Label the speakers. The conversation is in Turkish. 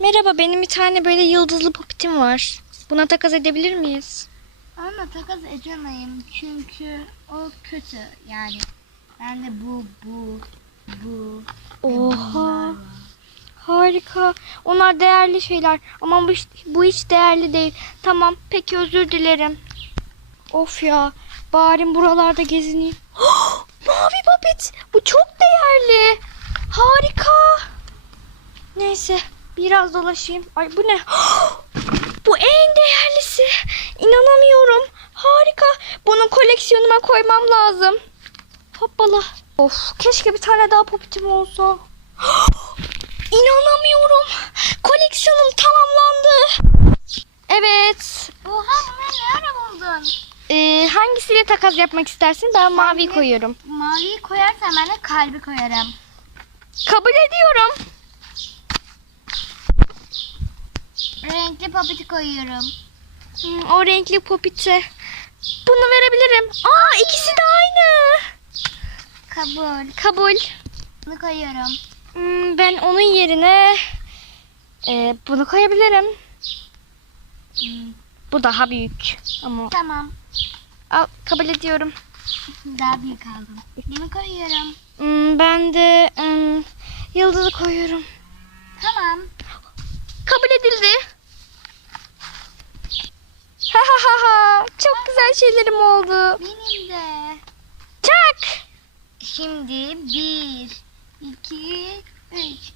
Speaker 1: Merhaba benim bir tane böyle yıldızlı popitim var. Buna takas edebilir miyiz?
Speaker 2: Ama takas edemeyim çünkü o kötü yani. Ben de bu, bu, bu.
Speaker 1: Oha. Harika. Onlar değerli şeyler. Ama bu, hiç- bu hiç değerli değil. Tamam peki özür dilerim. Of ya. Bari buralarda gezineyim. Mavi popit. Bu çok değerli. Harika. Neyse biraz dolaşayım. Ay bu ne? bu en değerlisi. İnanamıyorum. Harika. Bunu koleksiyonuma koymam lazım. Hoppala. Of keşke bir tane daha popitim olsa. İnanamıyorum. Koleksiyonum tamamlandı. Evet.
Speaker 2: Oha bunları ne ara buldun?
Speaker 1: Ee, hangisiyle takas yapmak istersin? Ben mavi koyuyorum.
Speaker 2: Maviyi koyarsan ben de kalbi koyarım.
Speaker 1: Kabul ediyorum.
Speaker 2: Renkli papeti koyuyorum.
Speaker 1: Hmm, o renkli popite. Bunu verebilirim. Aa ikisi de aynı.
Speaker 2: Kabul.
Speaker 1: Kabul.
Speaker 2: Bunu koyuyorum.
Speaker 1: Hmm, ben onun yerine e, bunu koyabilirim.
Speaker 2: Hmm,
Speaker 1: Bu daha büyük. Ama
Speaker 2: Tamam.
Speaker 1: al kabul ediyorum.
Speaker 2: Daha büyük aldım. Bunu koyuyorum.
Speaker 1: Hmm, ben de em, yıldızı koyuyorum.
Speaker 2: Tamam.
Speaker 1: Güzel şeylerim oldu.
Speaker 2: Benim de.
Speaker 1: Çak.
Speaker 2: Şimdi bir, iki, üç.